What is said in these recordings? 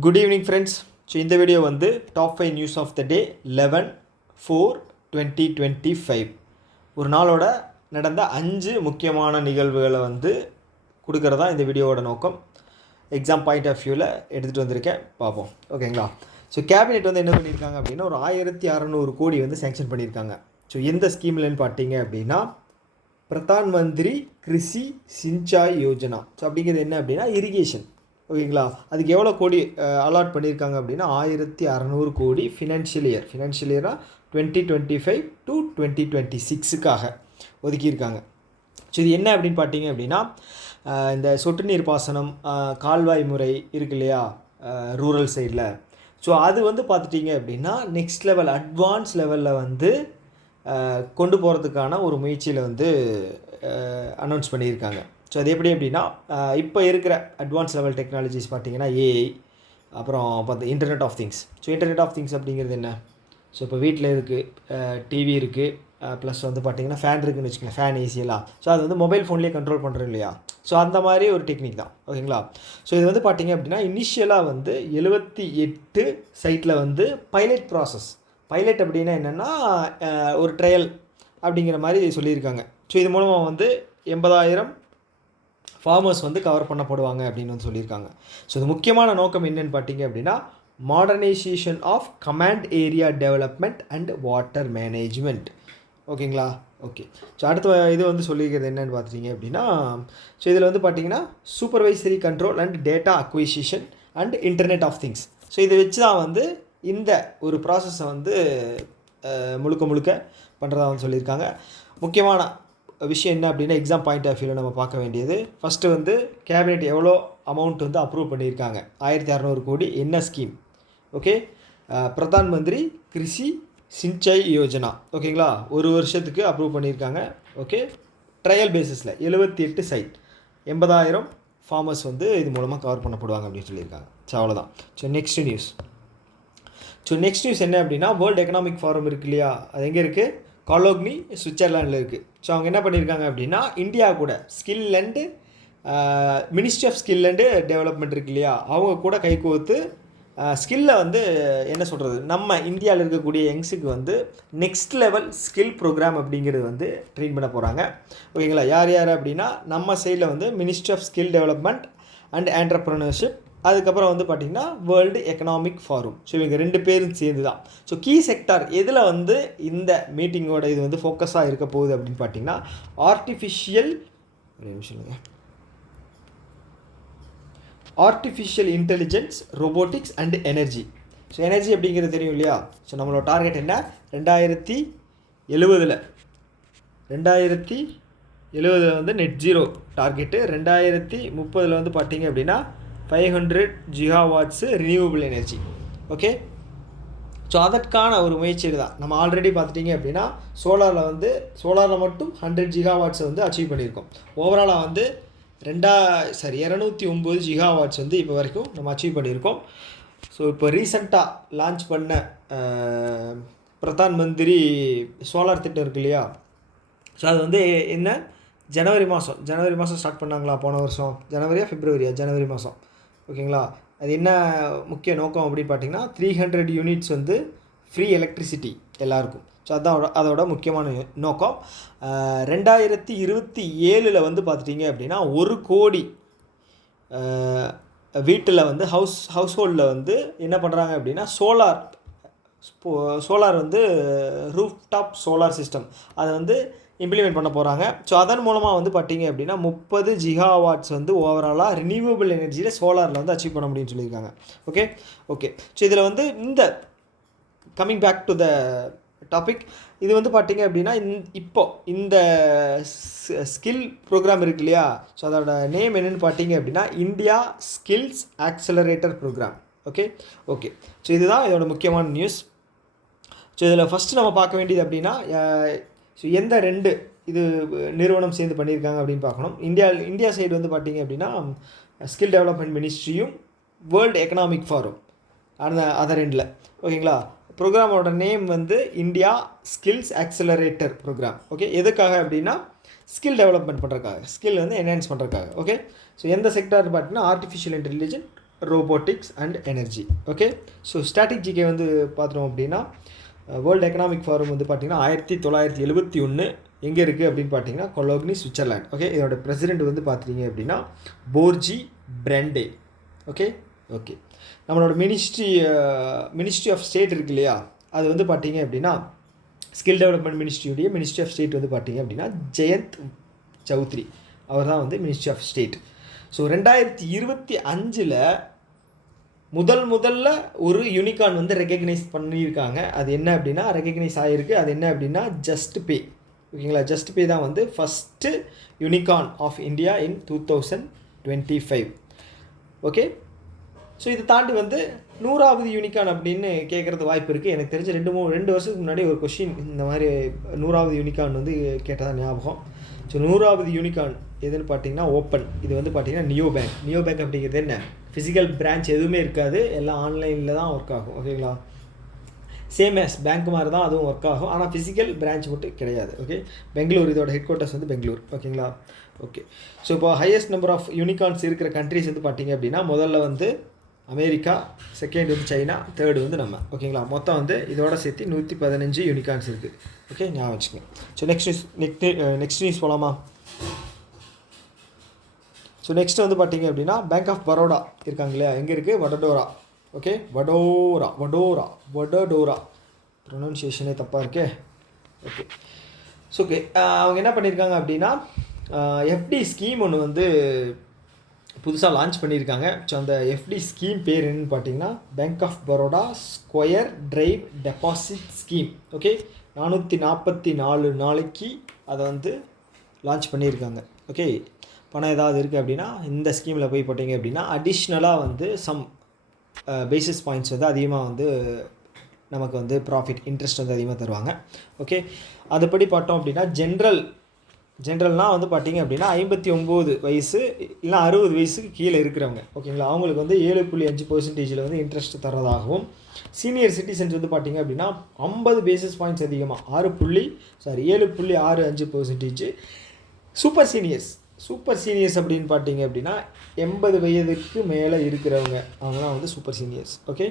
Good evening friends. So இந்த video வந்து top 5 news of the டே 11/4/2025 ஒரு நாளோட நடந்த 5 முக்கியமான நிகழ்வுகளை வந்து கொடுக்கறதா இந்த வீடியோவோட நோக்கம். எக்ஸாம் பாயிண்ட் ஆஃப் வியூவில் எடுத்துகிட்டு வந்திருக்கேன், பார்ப்போம். ஓகேங்களா? ஸோ கேபினெட் வந்து என்ன பண்ணியிருக்காங்க அப்படின்னா ஒரு 1600 கோடி வந்து சேங்ஷன் பண்ணியிருக்காங்க. ஸோ எந்த ஸ்கீம்லன்னு பார்த்தீங்க அப்படின்னா பிரதான் மந்திரி கிருஷி சிஞ்சாய் யோஜனா. ஸோ அப்படிங்கிறது என்ன அப்படின்னா இரிகேஷன். ஓகேங்களா? அதுக்கு எவ்வளோ கோடி அலாட் பண்ணியிருக்காங்க அப்படின்னா 1600 கோடி ஃபினான்ஷியல் இயராக 2025 to 2026க்காக ஒதுக்கியிருக்காங்க. ஸோ இது என்ன அப்படின்னு பார்த்தீங்க அப்படின்னா இந்த சொட்டு நீர் பாசனம், கால்வாய் முறை இருக்கு இல்லையா ரூரல் சைடில். ஸோ அது வந்து பார்த்துட்டிங்க அப்படின்னா நெக்ஸ்ட் லெவல் அட்வான்ஸ் லெவலில் வந்து கொண்டு போகிறதுக்கான ஒரு முயற்சியில் வந்து அனௌன்ஸ் பண்ணியிருக்காங்க. ஸோ அது எப்படி அப்படின்னா இப்போ இருக்கிற அட்வான்ஸ் லெவல் டெக்னாலஜிஸ் பார்த்திங்கன்னா ஏஐ, அப்புறம் பார்த்து internet of things. So internet of things அப்படிங்கிறது என்ன? ஸோ இப்போ வீட்டில் இருக்குது, டிவி இருக்குது, ப்ளஸ் வந்து பார்த்திங்கன்னா ஃபேன் இருக்குதுன்னு வச்சுக்கோங்க, ஃபேன் ஏசியெல்லாம். ஸோ அது வந்து மொபைல் ஃபோன்லேயே கண்ட்ரோல் பண்ணுறோம் இல்லையா? ஸோ அந்த மாதிரி ஒரு டெக்னிக் தான். ஓகேங்களா? ஸோ இது வந்து பார்த்திங்க அப்படின்னா இனிஷியலாக வந்து 78 சைட்டில் வந்து பைலட் ப்ராசஸ். பைலட் அப்படின்னா என்னென்னா ஒரு ட்ரையல் அப்படிங்கிற மாதிரி சொல்லியிருக்காங்க. ஸோ இது மூலமாக வந்து 80,000 ஃபார்மர்ஸ் வந்து கவர் பண்ணப்படுவாங்க அப்படின்னு வந்து சொல்லியிருக்காங்க. ஸோ இது முக்கியமான நோக்கம் என்னென்னு பார்த்தீங்க அப்படின்னா modernisation of command area development and water management. ஓகேங்களா? ஓகே. ஸோ அடுத்த இது வந்து சொல்லியிருக்கிறது என்னென்னு பார்த்துட்டிங்க அப்படின்னா ஸோ இதில் வந்து பார்த்திங்கன்னா supervisory control and data acquisition and internet of things. So இதை வச்சு தான் வந்து இந்த ஒரு ப்ராசஸை வந்து முழுக்க பண்ணுறதா வந்து சொல்லியிருக்காங்க. முக்கியமான விஷயம் என்ன அப்படின்னா எக்ஸாம் பாயிண்ட் ஆஃப் வியூவில் நம்ம பார்க்க வேண்டியது ஃபஸ்ட்டு வந்து கேபினெட் எவ்வளோ அமௌண்ட் வந்து அப்ரூவ் பண்ணியிருக்காங்க. 1600 கோடி. என்ன ஸ்கீம்? ஓகே, பிரதான் மந்திரி கிருஷி சிஞ்சாய் யோஜனா. ஓகேங்களா? ஒரு வருஷத்துக்கு அப்ரூவ் பண்ணியிருக்காங்க. ஓகே, ட்ரையல் பேசிஸில் 78 சைட் 80,000 ஃபார்மர்ஸ் வந்து இது மூலமாக கவர் பண்ணப்படுவாங்க அப்படின்னு சொல்லியிருக்காங்க. ஸோ அவ்வளோதான். ஸோ நெக்ஸ்ட் நியூஸ் என்ன அப்படின்னா வேர்ல்டு எக்கனாமிக் ஃபாரம் இருக்கு இல்லையா, அது எங்கே இருக்குது? காலோக்னி, சுவிட்சர்லாண்டில் இருக்குது. ஸோ அவங்க என்ன பண்ணியிருக்காங்க அப்படின்னா இந்தியா கூட skill and ministry of skill and development இருக்கு இல்லையா, அவங்க கூட கைகோர்த்து ஸ்கில்லை வந்து என்ன சொல்கிறது, நம்ம இந்தியாவில் இருக்கக்கூடிய யங்ஸுக்கு வந்து நெக்ஸ்ட் லெவல் ஸ்கில் ப்ரோக்ராம் அப்படிங்கிறது வந்து ட்ரெயின் பண்ண போகிறாங்க. ஓகேங்களா? யார் அப்படின்னா நம்ம சைடில் வந்து ministry of skill development and entrepreneurship, அதுக்கப்புறம் வந்து பார்த்திங்கன்னா வேர்ல்டு எக்கனாமிக் ஃபாரம். ஸோ இவங்க 2 பேரும் சேர்ந்து தான். ஸோ கீ செக்டார் எதில் வந்து இந்த மீட்டிங்கோட இது வந்து ஃபோக்கஸாக இருக்க போகுது அப்படின்னு பார்த்தீங்கன்னா artificial intelligence, robotics and energy. So energy அப்படிங்கிறது தெரியும் இல்லையா? ஸோ நம்மளோட டார்கெட் என்ன? 2070 வந்து நெட் ஜீரோ டார்கெட்டு. 2030 வந்து பார்த்திங்க அப்படின்னா 500 ஜிகாவாட்ஸு ரினியூவபிள் எனர்ஜி. ஓகே, ஸோ அதற்கான ஒரு முயற்சி தான். நம்ம ஆல்ரெடி பார்த்துட்டிங்க அப்படின்னா சோலாரில் மட்டும் 100 ஜிகாவாட்ஸை வந்து அச்சீவ் பண்ணியிருக்கோம். ஓவராலாக வந்து 209 ஜிகாவாட்ஸ் வந்து இப்போ வரைக்கும் நம்ம அச்சீவ் பண்ணியிருக்கோம். ஸோ இப்போ ரீசெண்டாக லான்ச் பண்ண பிரதான் மந்திரி சோலார் திட்டம் இருக்கு இல்லையா, ஸோ அது வந்து என்ன ஜனவரி மாதம் ஸ்டார்ட் பண்ணாங்களா? போன வருஷம் ஜனவரி மாதம். ஓகேங்களா? அது என்ன முக்கிய நோக்கம் அப்படின்னு பார்த்தீங்கன்னா 300 யூனிட்ஸ் வந்து ஃப்ரீ எலக்ட்ரிசிட்டி எல்லாருக்கும். ஸோ அதுதான் அதோட முக்கியமான நோக்கம். 2027 வந்து பார்த்துட்டிங்க அப்படின்னா 1 கோடி வீட்டில் வந்து ஹவுஸ் ஹோல்டில் வந்து என்ன பண்ணுறாங்க அப்படின்னா சோலார் வந்து ரூஃப் டாப் சோலார் சிஸ்டம் அதை வந்து இம்ப்ளிமெண்ட் பண்ண போகிறாங்க. ஸோ அதன் மூலமாக வந்து பார்த்திங்க அப்படின்னா 30 ஜிகாவாட்ஸ் வந்து ஓவராலாக ரினியூவபிள் எனர்ஜியில் சோலாரில் வந்து அச்சீவ் பண்ண முடியும்னு சொல்லியிருக்காங்க. ஓகே. ஸோ இதில் வந்து இந்த coming back to the topic, இது வந்து பார்த்திங்க அப்படின்னா இப்போ இந்த ஸ்கில் ப்ரோக்ராம் இருக்கு இல்லையா, ஸோ அதோட நேம் என்னென்னு பார்த்தீங்க அப்படின்னா India skills accelerator program. Okay. So இதுதான் இதோட முக்கியமான நியூஸ். ஸோ இதில் ஃபஸ்ட்டு நம்ம பார்க்க வேண்டியது அப்படின்னா ஸோ எந்த 2 இது நிறுவனம் சேர்ந்து பண்ணியிருக்காங்க அப்படின்னு பார்க்கணும். இந்தியா சைடு வந்து பார்த்திங்க அப்படின்னா ஸ்கில் டெவலப்மெண்ட் மினிஸ்ட்ரியும் வேர்ல்டு எக்கனாமிக் ஃபாரம் அதர் எண்டில். ஓகேங்களா? ப்ரோக்ராமோட நேம் வந்து India skills accelerator program. Okay, எதுக்காக அப்படின்னா ஸ்கில் டெவலப்மெண்ட் பண்ணுறதுக்காக, ஸ்கில் வந்து என்ஹான்ஸ் பண்ணுறதுக்காக. ஓகே, ஸோ எந்த செக்டார் பார்த்தீங்கன்னா artificial intelligence, robotics and energy. Okay, so static GK வந்து பார்த்தோம் அப்படின்னா வேர்ல்டு எக்கனாமிக் ஃபாரம் வந்து பார்த்திங்கன்னா 1971 எங்கே இருக்குது அப்படின்னு பார்த்தீங்கன்னா கொலோக்னி, சுவிட்சர்லாண்ட். ஓகே, இதோட பிரசிடெண்ட் வந்து பார்த்தீங்க அப்படின்னா போர்ஜி பிரண்டே. ஓகே ஓகே நம்மளோட மினிஸ்ட்ரி ஆஃப் ஸ்டேட் இருக்கு இல்லையா, அது வந்து பார்த்தீங்க அப்படின்னா skill development ministry of state வந்து பார்த்தீங்க அப்படின்னா ஜெயந்த் சௌத்ரி அவர் தான் வந்து மினிஸ்ட்ரி ஆஃப் ஸ்டேட். ஸோ 2025 முதல்ல ஒரு யூனிகார்ன் வந்து ரெகக்னைஸ் பண்ணியிருக்காங்க. அது என்ன அப்படின்னா ரெகக்னைஸ் ஆகிருக்கு. அது என்ன அப்படின்னா ஜஸ்ட் பே. ஓகேங்களா, ஜஸ்ட் பே தான் வந்து first unicorn of India in 2025. Okay, so இதை தாண்டி வந்து 100வது யூனிகார்ன் அப்படின்னு கேட்குறது வாய்ப்பு இருக்குது. எனக்கு தெரிஞ்ச 2 வருஷத்துக்கு முன்னாடி ஒரு கொஷின் இந்த மாதிரி 100வது யூனிகார்ன் வந்து கேட்டதான் ஞாபகம். ஸோ 100வது யூனிகார்ன் எதுன்னு பார்த்தீங்கன்னா ஓப்பன். இது வந்து பார்த்தீங்கன்னா நியோ பேங்க் அப்படிங்கிறது என்ன, ஃபிசிக்கல் பிரான்ச் எதுவுமே இருக்காது, எல்லாம் ஆன்லைனில் தான் ஒர்க் ஆகும். ஓகேங்களா, சேம் ஆஸ் பேங்க் மாதிரி தான் அதுவும் ஒர்க் ஆகும், ஆனால் ஃபிசிக்கல் பிரான்ச் மட்டும் கிடையாது. ஓகே, பெங்களூர் இதோட ஹெட் குவார்ட்டர்ஸ் வந்து பெங்களூர். ஓகேங்களா, ஓகே. ஸோ இப்போ ஹையஸ்ட் நம்பர் ஆஃப் யூனிகார்ன்ஸ் இருக்கிற கண்ட்ரிஸ் வந்து பார்த்தீங்க அப்படின்னா முதல்ல வந்து அமெரிக்கா, செகண்ட் வந்து சைனா, தேர்டு வந்து நம்ம. ஓகேங்களா, மொத்தம் வந்து இதோட சேர்த்து 115 யூனிகார்ன்ஸ் இருக்குது. ஓகே, ஞாபகம் வச்சுக்கோங்க. ஸோ நெக்ஸ்ட் நியூஸ் போகலாமா? ஸோ நெக்ஸ்ட் வந்து பார்த்தீங்க அப்படின்னா பேங்க் ஆஃப் பரோடா இருக்காங்க இல்லையா, எங்கே இருக்குது, வடோடோரா. ஓகே, வடோடோரா ப்ரொனன்சியேஷனே தப்பாக இருக்கே. ஓகே, ஸோ ஓகே அவங்க என்ன பண்ணியிருக்காங்க அப்படின்னா எஃப்டி ஸ்கீம் ஒன்று வந்து புதுசாக லான்ச் பண்ணியிருக்காங்க. ஸோ அந்த எஃப்டி ஸ்கீம் பேர் என்னன்னு பார்த்தீங்கன்னா bank of Baroda square drive deposit scheme. Okay, 444 நாளைக்கு அதை வந்து லான்ச் பண்ணியிருக்காங்க. ஓகே, பணம் ஏதாவது இருக்குது அப்படின்னா இந்த ஸ்கீமில் போய் போட்டிங்க அப்படின்னா அடிஷ்னலாக வந்து சம் பேசிஸ் பாயிண்ட்ஸ் வந்து அதிகமாக வந்து நமக்கு வந்து ப்ராஃபிட் இன்ட்ரெஸ்ட் வந்து அதிகமாக தருவாங்க. ஓகே, அதுபடி பார்த்தோம் அப்படின்னா ஜென்ரல்னால் வந்து பார்த்திங்க அப்படின்னா 59 வயசு இல்லை 60 வயசுக்கு கீழே இருக்கிறவங்க. ஓகேங்களா, அவங்களுக்கு வந்து 7.5% வந்து இன்ட்ரெஸ்ட் தரதாகவும், சீனியர் சிட்டிசன்ஸ் வந்து பார்த்திங்க அப்படின்னா 50 பேசிஸ் பாயிண்ட்ஸ் அதிகமாக 7.65%. சூப்பர் சீனியர்ஸ் அப்படின்னு பார்த்தீங்க அப்படின்னா 80 வயதுக்கு மேலே இருக்கிறவங்க அவங்களாம் வந்து சூப்பர் சீனியர்ஸ். ஓகே,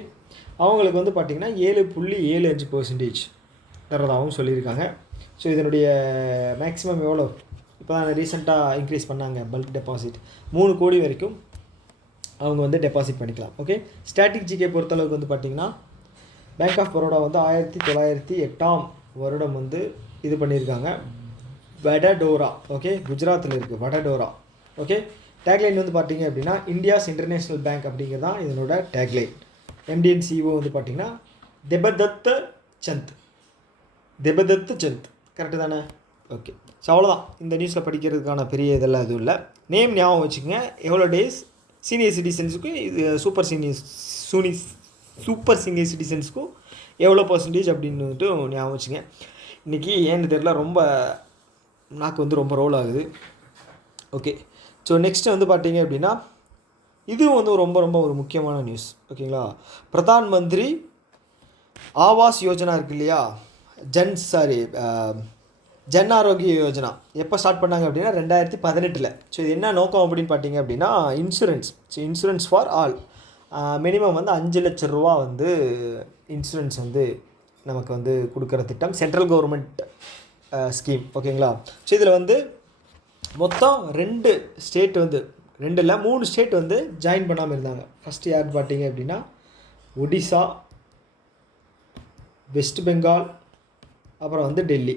அவங்களுக்கு வந்து பார்த்திங்கன்னா 7.75% தரதாகவும் சொல்லியிருக்காங்க. ஸோ இதனுடைய மேக்ஸிமம் எவ்வளோ, இப்போ தான் ரீசெண்டாக இன்க்ரீஸ் பண்ணாங்க, பல்க் டெபாசிட் 3 கோடி வரைக்கும் அவங்க வந்து டெபாசிட் பண்ணிக்கலாம். ஓகே, ஸ்டாட்டிக் ஜிகே பொறுத்தளவுக்கு வந்து பார்த்திங்கன்னா பேங்க் ஆஃப் பரோடா வந்து 1908 வந்து இது பண்ணியிருக்காங்க. வடடோரா. ஓகே, குஜராத்தில் இருக்குது வடடோரா. ஓகே, டேக்லைன் வந்து பார்த்திங்க அப்படின்னா இந்தியாஸ் இன்டர்நேஷ்னல் பேங்க் அப்படிங்கிறது தான் இதனோட டேக்லைன். எம்டிஎன் சிஓ வந்து பார்த்திங்கன்னா தேபதத் சந்த். கரெக்டு தானே? ஓகே, ஸோ அவ்வளோதான். இந்த நியூஸில் படிக்கிறதுக்கான பெரிய இதெல்லாம் எதுவும் இல்லை. நேம் ஞாபகம் வச்சுக்கோங்க. எவ்வளோ டேஸ் சீனியர் சிட்டிசன்ஸுக்கு, இது சூப்பர் சீனியர் சிட்டிசன்ஸுக்கும் எவ்வளோ பர்சன்டேஜ் அப்படின்னுட்டு ஞாபகம் வச்சுங்க. இன்றைக்கி ஏன்னு தெரியல, ரொம்ப நாக்கு வந்து ரொம்ப ரோல் ஆகுது. ஓகே, ஸோ நெக்ஸ்ட்டு வந்து பார்த்தீங்க அப்படின்னா இதுவும் வந்து ரொம்ப ஒரு முக்கியமான நியூஸ். ஓகேங்களா, பிரதான் மந்திரி ஆவாஸ் யோஜனா இருக்குது இல்லையா, ஜன் ஆரோக்கிய யோஜனா எப்போ ஸ்டார்ட் பண்ணாங்க அப்படின்னா 2018. ஸோ இது என்ன நோக்கம் அப்படின்னு பார்த்தீங்க அப்படின்னா இன்சூரன்ஸ் ஃபார் ஆல். மினிமம் வந்து 5 லட்ச ரூபா வந்து இன்சூரன்ஸ் வந்து நமக்கு வந்து கொடுக்குற திட்டம், சென்ட்ரல் கவர்மெண்ட் ஸ்கீம். ஓகேங்களா, ஸோ இதில் வந்து மொத்தம் 2 ஸ்டேட் வந்து 3 ஸ்டேட் வந்து ஜாயின் பண்ணாமல் இருந்தாங்க. ஃபஸ்ட்டு யார் பார்த்தீங்க அப்படின்னா ஒடிசா, வெஸ்ட் பெங்கால், அப்புறம் வந்து டெல்லி.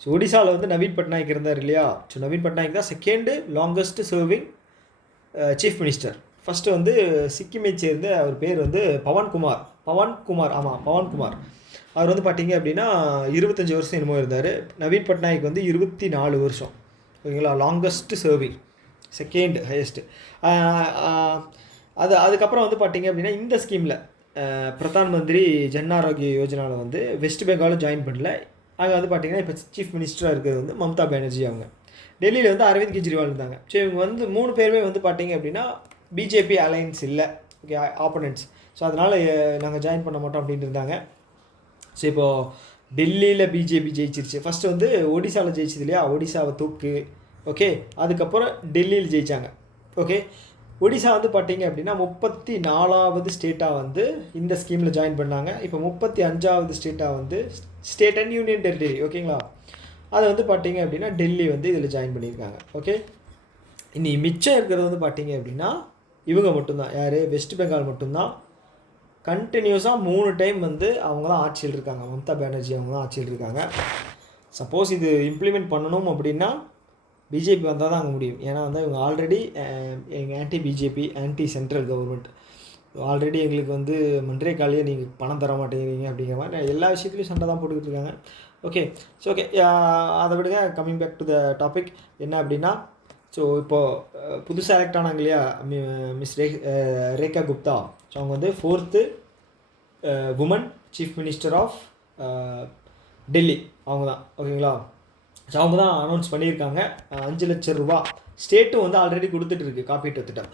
ஸோ ஒடிசாவில் வந்து நவீன் பட்நாயக் இருந்தார் இல்லையா. ஸோ நவீன் பட்நாயக் தான் second longest serving chief minister. First வந்து சிக்கிமை சேர்ந்த அவர் பேர் வந்து பவன்குமார். அவர் வந்து பார்த்தீங்க அப்படின்னா 25 வருஷம் என்னமோ இருந்தார். நவீன் பட்நாயக் வந்து 24 வருஷம். ஓகேங்களா, லாங்கஸ்ட் சர்விங், செகண்ட் ஹையஸ்ட்டு. அதுக்கப்புறம் வந்து பார்த்தீங்க அப்படின்னா இந்த ஸ்கீமில் பிரதான் மந்திரி ஜன் ஆரோக்கிய யோஜனாவில் வந்து வெஸ்ட் பெங்காலும் ஜாயின் பண்ணல. அங்கே வந்து பார்த்திங்கன்னா இப்போ சீஃப் மினிஸ்டராக இருக்கிறது வந்து மம்தா பானர்ஜி. அவங்க டெல்லியில் வந்து அரவிந்த் கெஜ்ரிவால் இருந்தாங்க. ஸோ இவங்க வந்து 3 பேருமே வந்து பார்த்திங்க அப்படின்னா பிஜேபி அலையன்ஸ் இல்லை, ஓகே, ஆப்போனன்ட்ஸ். ஸோ அதனால் நாங்கள் ஜாயின் பண்ண மாட்டோம் அப்படின்ட்டு இருந்தாங்க. ஸோ இப்போது டெல்லியில் பிஜேபி ஜெயிச்சிருச்சு. ஃபஸ்ட்டு வந்து ஒடிசாவில் ஜெயிச்சது இல்லையா, ஒடிசாவை தூக்கு. ஓகே, அதுக்கப்புறம் டெல்லியில் ஜெயித்தாங்க. ஓகே, ஒடிசா வந்து பார்த்தீங்க அப்படின்னா 34வது ஸ்டேட்டாக வந்து இந்த ஸ்கீமில் ஜாயின் பண்ணாங்க. இப்போ 35வது ஸ்டேட்டாக வந்து ஸ்டேட் அண்ட் யூனியன் டெரிட்டரி, ஓகேங்களா. அதை வந்து பார்த்தீங்க அப்படின்னா டெல்லி வந்து இதில் ஜாயின் பண்ணியிருக்காங்க. ஓகே, இனி மிச்சம் இருக்கிறது வந்து பார்த்தீங்க அப்படின்னா இவங்க மட்டும்தான். யார்? வெஸ்ட் பெங்கால் மட்டும்தான். கண்டினியூஸாக 3 டைம் வந்து அவங்க தான் ஆட்சியில் இருக்காங்க. மம்தா பானர்ஜி அவங்க தான் ஆட்சியில் இருக்காங்க. சப்போஸ் இது இம்ப்ளிமெண்ட் பண்ணணும் அப்படின்னா பிஜேபி வந்தால் தான் அங்கே முடியும். ஏன்னா வந்து இவங்க ஆல்ரெடி எங்கள் anti BJP, anti central government, already எங்களுக்கு வந்து மன்றேக்காலையே நீங்கள் பணம் தர மாட்டேங்கிறீங்க அப்படிங்கிற மாதிரி எல்லா விஷயத்துலையும் சண்டை தான் போட்டுக்கிட்டு இருக்காங்க. ஓகே, ஸோ ஓகே, அதை விடுங்க. Coming back to the topic என்ன அப்படின்னா, ஸோ இப்போது புதுசாக செலக்ட் ஆனாங்க இல்லையா மிஸ் ரேகா குப்தா. ஸோ அவங்க வந்து 4th woman chief minister of Delhi அவங்க தான், ஓகேங்களா. ஸோ அவங்க தான் அனௌன்ஸ் பண்ணியிருக்காங்க. 5 லட்சம் ரூபா ஸ்டேட்டும் வந்து ஆல்ரெடி கொடுத்துட்ருக்கு காப்பீட்டு திட்டம்.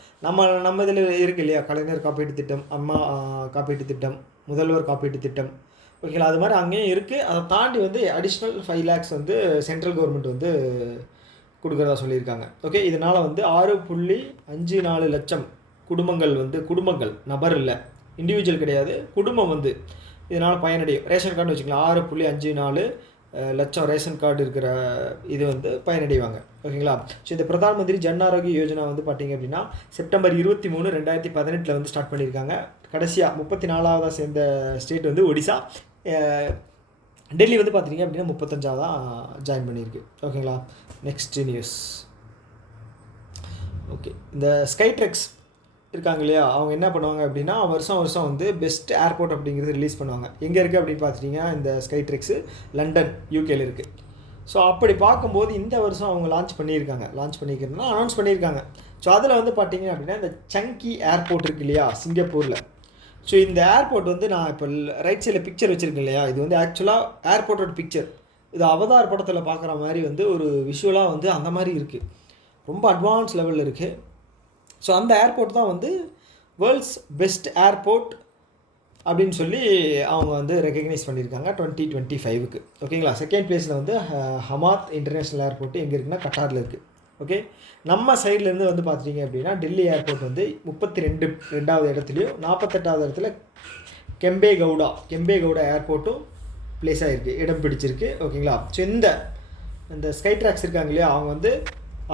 நம்ம இதில் இருக்குது இல்லையா, கலைஞர் காப்பீட்டு திட்டம், அம்மா காப்பீட்டு திட்டம், முதல்வர் காப்பீட்டு திட்டம், ஓகேங்களா. அது மாதிரி அங்கேயும் இருக்குது. அதை தாண்டி வந்து அடிஷ்னல் 5 lakhs வந்து சென்ட்ரல் கவர்மெண்ட் வந்து கொடுக்குறதா சொல்லியிருக்காங்க. ஓகே, இதனால் வந்து 6.54 லட்சம் குடும்பங்கள் நபர் இல்லை, இண்டிவிஜுவல் கிடையாது, குடும்பம் வந்து இதனால் பயனடையும். ரேஷன் கார்டு வச்சுக்கலாம், 6.54 லட்சம் ரேஷன் கார்டு இருக்கிற இது வந்து பயனடைவாங்க, ஓகேங்களா. ஸோ இந்த பிரதான் மந்திரி ஜன் ஆரோக்கிய யோஜனா வந்து பார்த்திங்க அப்படின்னா செப்டம்பர் 23, 2018 வந்து ஸ்டார்ட் பண்ணியிருக்காங்க. கடைசியாக 34வது சேர்ந்த ஸ்டேட் வந்து ஒடிசா. டெல்லி வந்து பார்த்திங்க அப்படின்னா 35வது ஜாயின் பண்ணியிருக்கு, ஓகேங்களா. Next news. ஓகே, இந்த ஸ்கைட்ரெக்ஸ் இருக்காங்க இல்லையா, அவங்க என்ன பண்ணுவாங்க அப்படின்னா வருஷம் வந்து பெஸ்ட் ஏர்போர்ட் அப்படிங்கிறது ரிலீஸ் பண்ணுவாங்க. எங்கே இருக்குது அப்படின்னு பார்த்துட்டிங்கன்னா இந்த ஸ்கைட்ரெக்ஸு லண்டன், யூகேல இருக்குது. ஸோ அப்படி பார்க்கும்போது இந்த வருஷம் அவங்க லான்ச் பண்ணியிருக்கிறதுனா அனௌன்ஸ் பண்ணியிருக்காங்க. ஸோ அதில் வந்து பார்த்திங்க அப்படின்னா இந்த சங்கி ஏர்போர்ட் இருக்குது இல்லையா சிங்கப்பூரில். ஸோ இந்த ஏர்போர்ட் வந்து நான் இப்போ ரைட் சைடில் பிக்சர் வச்சுருக்கேன் இல்லையா, இது வந்து ஆக்சுவலாக ஏர்போர்ட்டோட பிக்சர். இது அவதார் படத்தில் பார்க்குற மாதிரி வந்து ஒரு விஷுவலாக வந்து அந்த மாதிரி இருக்குது, ரொம்ப அட்வான்ஸ் லெவலில் இருக்குது. ஸோ அந்த ஏர்போர்ட் தான் வந்து வேர்ல்ட்ஸ் பெஸ்ட் ஏர்போர்ட் அப்படின்னு சொல்லி அவங்க வந்து ரெக்கக்னைஸ் பண்ணியிருக்காங்க 2025க்கு, ஓகேங்களா. செகண்ட் பிளேஸில் வந்து ஹமாத் இன்டர்நேஷ்னல் ஏர்போர்ட் எங்கே இருக்குன்னா கட்டாரில் இருக்குது. ஓகே, நம்ம சைட்லேருந்து வந்து பார்த்துட்டிங்க அப்படின்னா டெல்லி ஏர்போர்ட் வந்து 32வது இடத்துலையும் 48வது இடத்துல கெம்பேகவுடா ஏர்போர்ட்டும் பிளேஸ் ஆகிருக்கு, இடம் பிடிச்சிருக்கு, ஓகேங்களா. ஸோ இந்த ஸ்கைட்ராக்ஸ் இருக்காங்க இல்லையா, அவங்க வந்து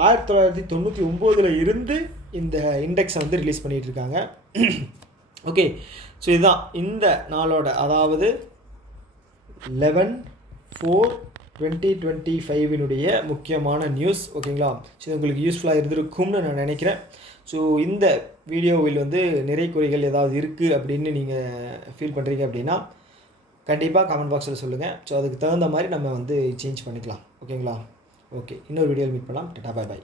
1999 இருந்து இந்த இண்டெக்ஸை வந்து ரிலீஸ் பண்ணிகிட்ருக்காங்க. ஓகே, ஸோ இதுதான் இந்த நாளோட, அதாவது 11/4/2025 முக்கியமான நியூஸ், ஓகேங்களா. ஸோ உங்களுக்கு யூஸ்ஃபுல்லாக இருந்திருக்கும்னு நான் நினைக்கிறேன். ஸோ இந்த வீடியோவில் வந்து நிறை குறைகள் ஏதாவது இருக்குது அப்படின்னு நீங்கள் ஃபீல் பண்ணுறீங்க அப்படின்னா கண்டிப்பாக கமெண்ட் பாக்ஸில் சொல்லுங்கள். ஸோ அதுக்கு தகுந்த மாதிரி நம்ம வந்து சேஞ்ச் பண்ணிக்கலாம், ஓகேங்களா. ஓகே, இன்னொரு வீடியோவில் மீட் பண்ணலாம். டாடா, பை.